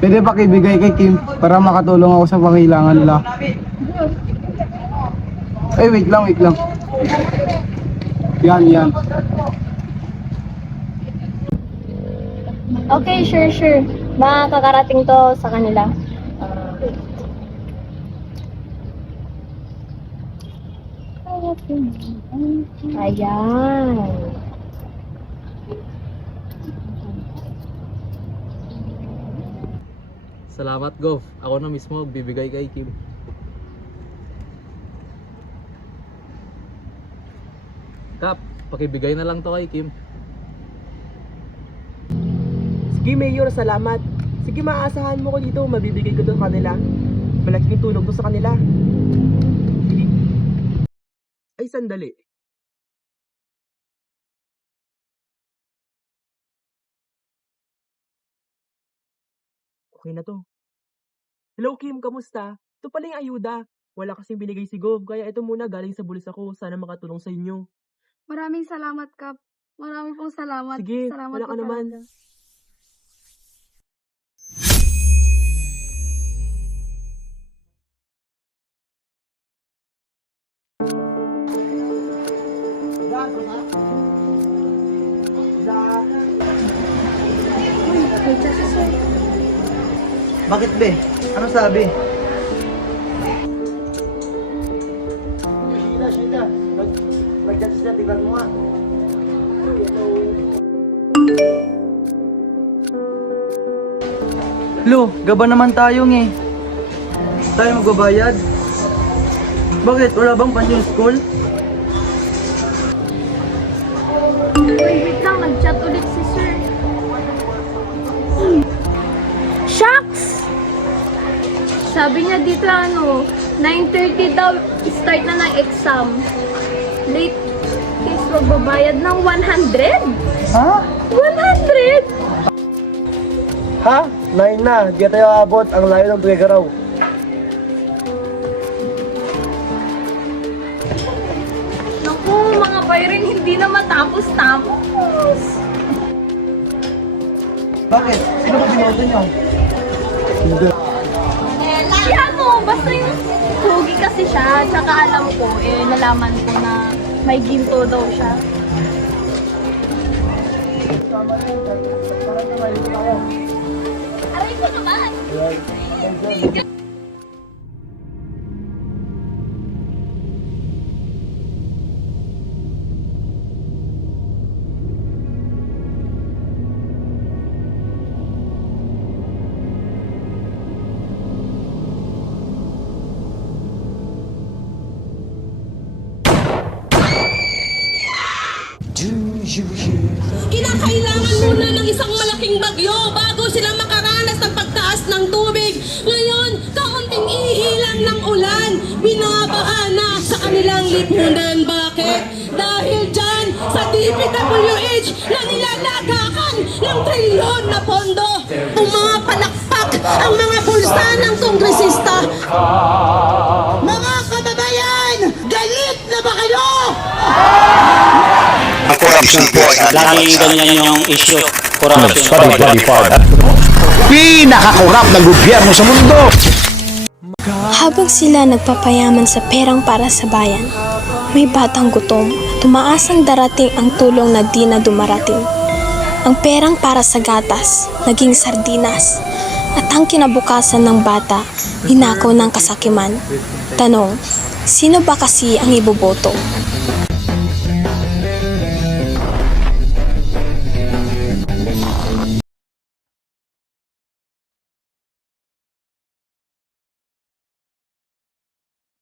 Pwede pakibigay kay Kim para makatulong ako sa pangailangan nila. Ay, wait lang. Yan. Okay, sure. Makakarating to sa kanila. Ayan. Salamat, Gov. Ako na mismo bibigay kay Kim. Kap, pakibigay na lang to kay Kim. Sige, Mayor, salamat. Sige, maaasahan mo ko dito. Mabibigay ko to sa kanila. Malaking tulong to sa kanila. Sige. Ay, sandali. Okay na to. Hello, Kim. Kamusta? Ito pala yung ayuda. Wala kasing binigay si Gov. Kaya ito muna galing sa bulis ako. Sana makatulong sa inyo. Maraming salamat, Kap. Maraming pong salamat. Sige, Salamat wala po ka naman. talaga. Bakit be? Ano sabi? Sida. Mag-judge na, tignan mo nga. Lo, gaba naman tayong eh. Tayo magbabayad? Bakit? Wala bang pension school? Wait lang, nag-chat ulit si Sir. Shucks! Sabi niya dito 9:30 daw start na ng exam. Late case magbabayad ng 100? Ha? 100? Ha? 9 na. Di tayo abot. Ang layo ng Tuwegaraw. Naku, mga bayrin, hindi na matapos-tapos. Bakit? Sino ba binoto niyo? Basta yung pogi kasi siya, tsaka alam ko, nalaman ko na may ginto daw siya. Aray ko naman! Kinakailangan muna ng isang malaking bagyo bago sila makaranas ng pagtaas ng tubig. Ngayon, kaunting ihilang ng ulan, binabaha na sa kanilang lipunan. Bakit? Dahil dyan sa DPWH na nilalagakan ng trilyon na pondo. Pumapalakpak ang mga bulsa ng kongresista. Mga kababayan, galit na ba kayo? Corruption po. Laging ganyan yung issue. Corruption. Pinakakorap ng gobyerno sa mundo. Habang sila nagpapayaman sa perang para sa bayan, may batang gutom na tumaasang darating ang tulong na di na dumarating. Ang perang para sa gatas, naging sardinas, at ang kinabukasan ng bata, ninakaw ng kasakiman. Tanong, sino ba kasi ang iboboto?